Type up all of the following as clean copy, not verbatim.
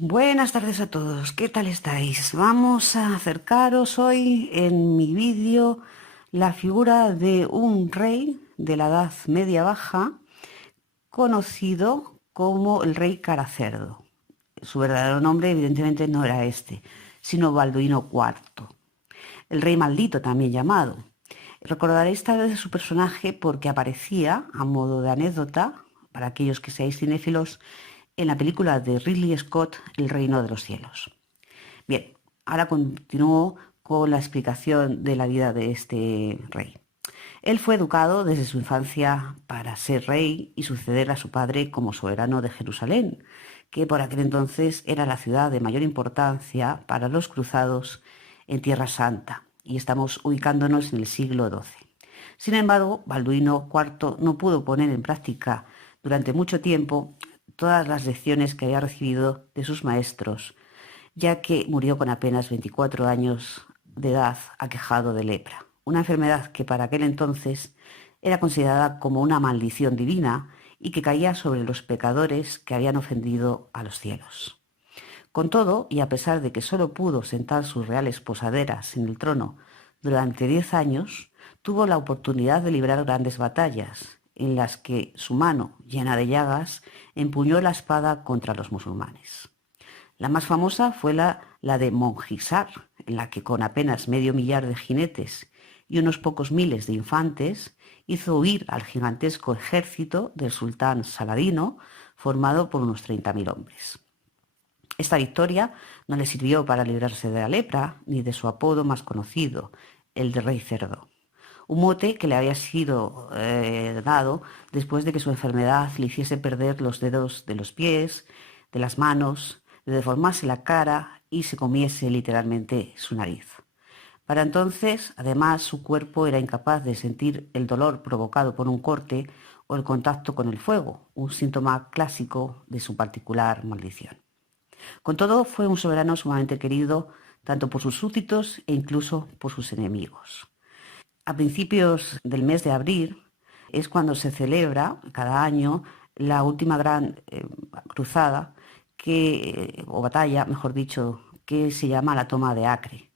Buenas tardes a todos, ¿qué tal estáis? Vamos a acercaros hoy en mi vídeo la figura de un rey de la Edad Media Baja conocido como el rey Caracerdo. Su verdadero nombre evidentemente no era este, sino Balduino IV, el rey maldito también llamado. Recordaréis tal vez de su personaje porque aparecía, a modo de anécdota, para aquellos que seáis cinéfilos, en la película de Ridley Scott, El reino de los cielos. Bien, ahora continúo con la explicación de la vida de este rey. Él fue educado desde su infancia para ser rey y suceder a su padre como soberano de Jerusalén, que por aquel entonces era la ciudad de mayor importancia para los cruzados en Tierra Santa, y estamos ubicándonos en el siglo XII. Sin embargo, Balduino IV no pudo poner en práctica durante mucho tiempo todas las lecciones que había recibido de sus maestros, ya que murió con apenas 24 años de edad aquejado de lepra, una enfermedad que para aquel entonces era considerada como una maldición divina y que caía sobre los pecadores que habían ofendido a los cielos. Con todo, y a pesar de que solo pudo sentar sus reales posaderas en el trono durante 10 años, tuvo la oportunidad de librar grandes batallas, en las que su mano, llena de llagas, empuñó la espada contra los musulmanes. La más famosa fue la de Mongisar, en la que con apenas medio millar de jinetes y unos pocos miles de infantes hizo huir al gigantesco ejército del sultán Saladino, formado por unos 30.000 hombres. Esta victoria no le sirvió para librarse de la lepra ni de su apodo más conocido, el de Rey Cerdo, un mote que le había sido dado después de que su enfermedad le hiciese perder los dedos de los pies, de las manos, de deformarse la cara y se comiese literalmente su nariz. Para entonces, además, su cuerpo era incapaz de sentir el dolor provocado por un corte o el contacto con el fuego, un síntoma clásico de su particular maldición. Con todo, fue un soberano sumamente querido tanto por sus súbditos e incluso por sus enemigos. A principios del mes de abril es cuando se celebra cada año la última gran cruzada o batalla, mejor dicho, que se llama la toma de Acre,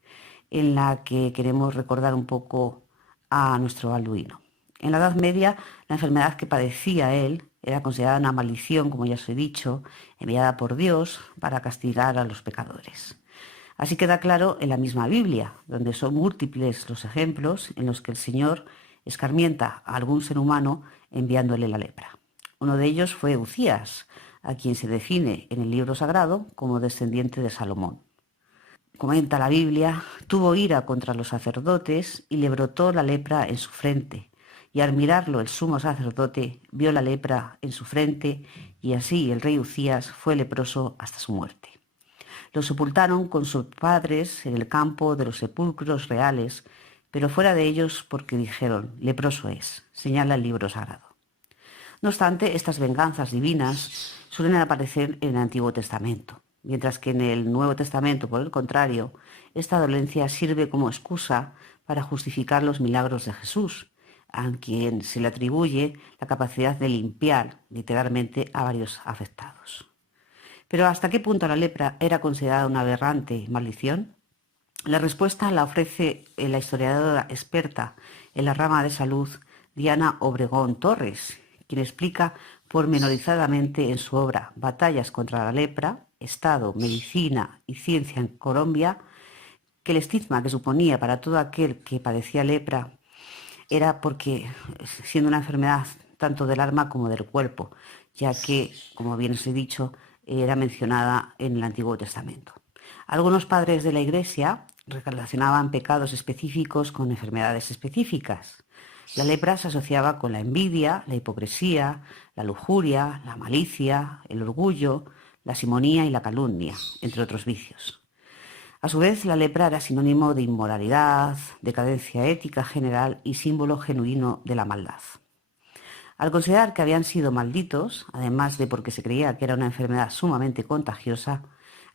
en la que queremos recordar un poco a nuestro Balduino. En la Edad Media, la enfermedad que padecía él era considerada una maldición, como ya os he dicho, enviada por Dios para castigar a los pecadores. Así queda claro en la misma Biblia, donde son múltiples los ejemplos en los que el Señor escarmienta a algún ser humano enviándole la lepra. Uno de ellos fue Ucías, a quien se define en el libro sagrado como descendiente de Salomón. Comenta la Biblia, tuvo ira contra los sacerdotes y le brotó la lepra en su frente. Y al mirarlo el sumo sacerdote vio la lepra en su frente y así el rey Ucías fue leproso hasta su muerte. Lo sepultaron con sus padres en el campo de los sepulcros reales, pero fuera de ellos porque dijeron, leproso es, señala el libro sagrado. No obstante, estas venganzas divinas suelen aparecer en el Antiguo Testamento, mientras que en el Nuevo Testamento, por el contrario, esta dolencia sirve como excusa para justificar los milagros de Jesús, a quien se le atribuye la capacidad de limpiar literalmente a varios afectados. Pero ¿hasta qué punto la lepra era considerada una aberrante maldición? La respuesta la ofrece la historiadora experta en la rama de salud Diana Obregón Torres, quien explica pormenorizadamente en su obra Batallas contra la lepra, Estado, Medicina y Ciencia en Colombia, que el estigma que suponía para todo aquel que padecía lepra era porque, siendo una enfermedad tanto del alma como del cuerpo, ya que, como bien os he dicho, era mencionada en el Antiguo Testamento. Algunos padres de la Iglesia relacionaban pecados específicos con enfermedades específicas. La lepra se asociaba con la envidia, la hipocresía, la lujuria, la malicia, el orgullo, la simonía y la calumnia, entre otros vicios. A su vez, la lepra era sinónimo de inmoralidad, decadencia ética general y símbolo genuino de la maldad. Al considerar que habían sido malditos, además de porque se creía que era una enfermedad sumamente contagiosa,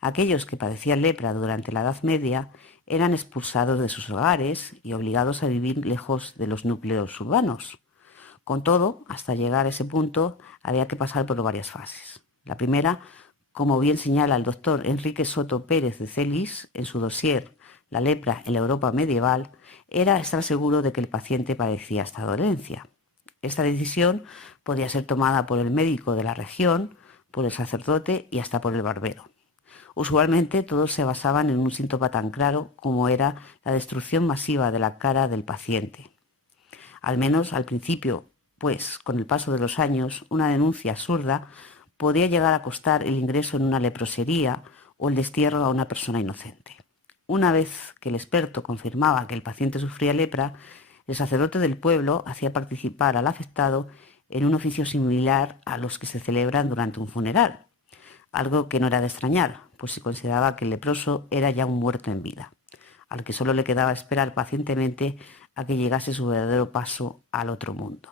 aquellos que padecían lepra durante la Edad Media eran expulsados de sus hogares y obligados a vivir lejos de los núcleos urbanos. Con todo, hasta llegar a ese punto había que pasar por varias fases. La primera Como bien señala el doctor Enrique Soto Pérez de Celis en su dossier La lepra en la Europa medieval, era estar seguro de que el paciente padecía esta dolencia. Esta decisión podía ser tomada por el médico de la región, por el sacerdote y hasta por el barbero. Usualmente todos se basaban en un síntoma tan claro como era la destrucción masiva de la cara del paciente. Al menos al principio, pues con el paso de los años, una denuncia absurda podía llegar a costar el ingreso en una leprosería o el destierro a una persona inocente. Una vez que el experto confirmaba que el paciente sufría lepra, el sacerdote del pueblo hacía participar al afectado en un oficio similar a los que se celebran durante un funeral, algo que no era de extrañar, pues se consideraba que el leproso era ya un muerto en vida, al que solo le quedaba esperar pacientemente a que llegase su verdadero paso al otro mundo.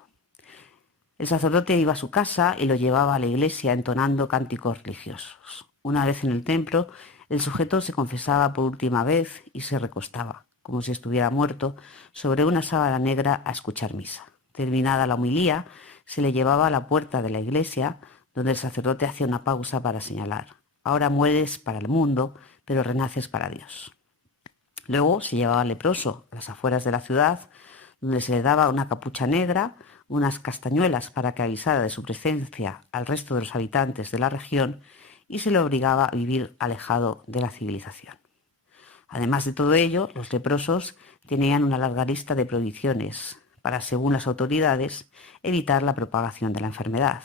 El sacerdote iba a su casa y lo llevaba a la iglesia entonando cánticos religiosos. Una vez en el templo, el sujeto se confesaba por última vez y se recostaba, como si estuviera muerto, sobre una sábana negra a escuchar misa. Terminada la homilía, se le llevaba a la puerta de la iglesia, donde el sacerdote hacía una pausa para señalar: ahora mueres para el mundo, pero renaces para Dios. Luego se llevaba al leproso a las afueras de la ciudad, donde se le daba una capucha negra, unas castañuelas para que avisara de su presencia al resto de los habitantes de la región, y se le obligaba a vivir alejado de la civilización. Además de todo ello, los leprosos tenían una larga lista de prohibiciones para, según las autoridades, evitar la propagación de la enfermedad.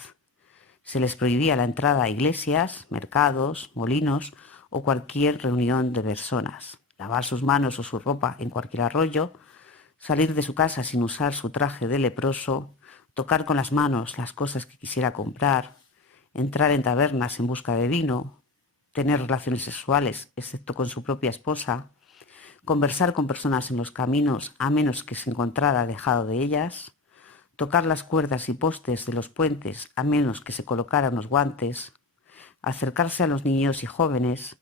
Se les prohibía la entrada a iglesias, mercados, molinos o cualquier reunión de personas, lavar sus manos o su ropa en cualquier arroyo, salir de su casa sin usar su traje de leproso, tocar con las manos las cosas que quisiera comprar, entrar en tabernas en busca de vino, tener relaciones sexuales excepto con su propia esposa, conversar con personas en los caminos a menos que se encontrara alejado de ellas, tocar las cuerdas y postes de los puentes a menos que se colocaran los guantes, acercarse a los niños y jóvenes,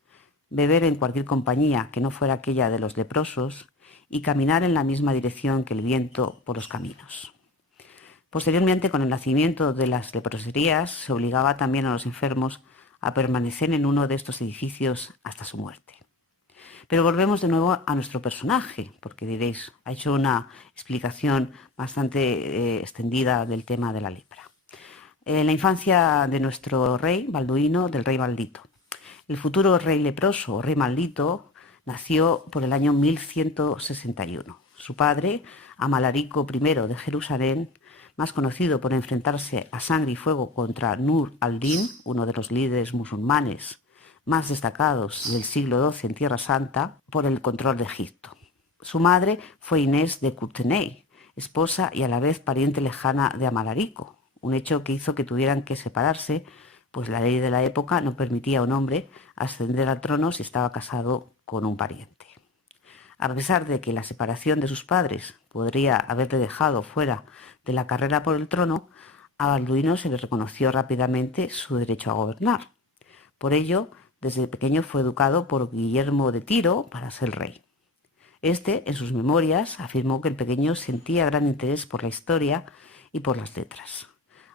beber en cualquier compañía que no fuera aquella de los leprosos y caminar en la misma dirección que el viento por los caminos. Posteriormente, con el nacimiento de las leproserías, se obligaba también a los enfermos a permanecer en uno de estos edificios hasta su muerte. Pero volvemos de nuevo a nuestro personaje, porque diréis, ha hecho una explicación bastante extendida del tema de la lepra. La infancia de nuestro rey Balduino, del rey maldito. El futuro rey leproso o rey maldito nació por el año 1161. Su padre, Amalarico I de Jerusalén, más conocido por enfrentarse a sangre y fuego contra Nur al-Din, uno de los líderes musulmanes más destacados del siglo XII en Tierra Santa, por el control de Egipto. Su madre fue Inés de Courtenay, esposa y a la vez pariente lejana de Amalarico, un hecho que hizo que tuvieran que separarse, pues la ley de la época no permitía a un hombre ascender al trono si estaba casado con un pariente. A pesar de que la separación de sus padres podría haberle dejado fuera de la carrera por el trono, a Balduino se le reconoció rápidamente su derecho a gobernar. Por ello, desde pequeño fue educado por Guillermo de Tiro para ser rey. Este, en sus memorias, afirmó que el pequeño sentía gran interés por la historia y por las letras.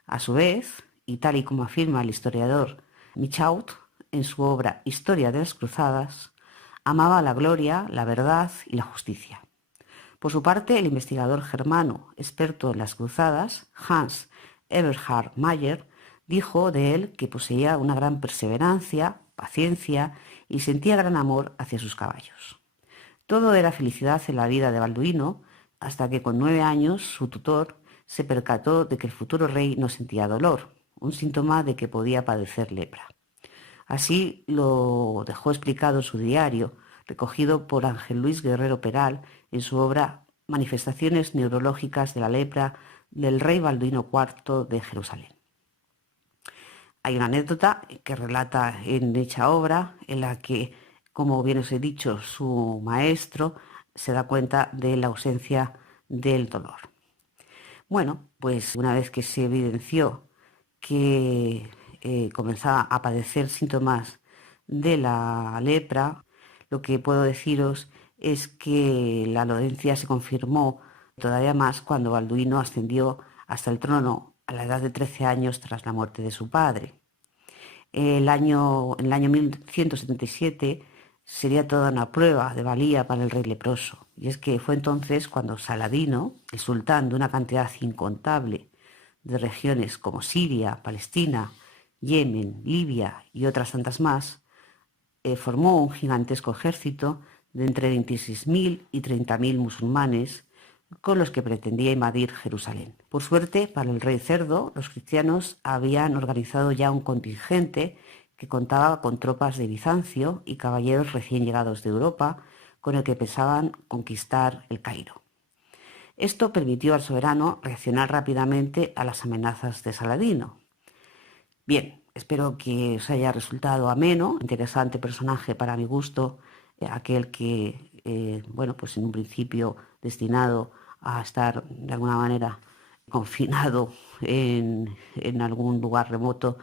A su vez, y tal y como afirma el historiador Michaud en su obra Historia de las Cruzadas, amaba la gloria, la verdad y la justicia. Por su parte, el investigador germano, experto en las cruzadas, Hans Eberhard Mayer, dijo de él que poseía una gran perseverancia, paciencia y sentía gran amor hacia sus caballos. Todo era felicidad en la vida de Balduino, hasta que con 9 años su tutor se percató de que el futuro rey no sentía dolor, un síntoma de que podía padecer lepra. Así lo dejó explicado en su diario, recogido por Ángel Luis Guerrero Peral en su obra Manifestaciones neurológicas de la lepra del rey Balduino IV de Jerusalén. Hay una anécdota que relata en dicha obra en la que, como bien os he dicho, su maestro se da cuenta de la ausencia del dolor. Bueno, pues una vez que se evidenció que comenzaba a padecer síntomas de la lepra, lo que puedo deciros es que la dolencia se confirmó todavía más cuando Balduino ascendió hasta el trono a la edad de 13 años tras la muerte de su padre. en el año 1177 sería toda una prueba de valía para el rey leproso. Y es que fue entonces cuando Saladino, el sultán de una cantidad incontable de regiones como Siria, Palestina, Yemen, Libia y otras tantas más, formó un gigantesco ejército de entre 26.000 y 30.000 musulmanes con los que pretendía invadir Jerusalén. Por suerte, para el rey Cerdo, los cristianos habían organizado ya un contingente que contaba con tropas de Bizancio y caballeros recién llegados de Europa, con el que pensaban conquistar el Cairo. Esto permitió al soberano reaccionar rápidamente a las amenazas de Saladino. Bien, espero que os haya resultado ameno, interesante personaje para mi gusto, aquel que, bueno, pues en un principio destinado a estar de alguna manera confinado en algún lugar remoto,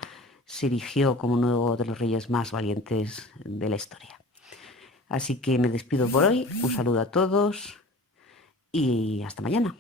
se erigió como uno de los reyes más valientes de la historia. Así que me despido por hoy, un saludo a todos y hasta mañana.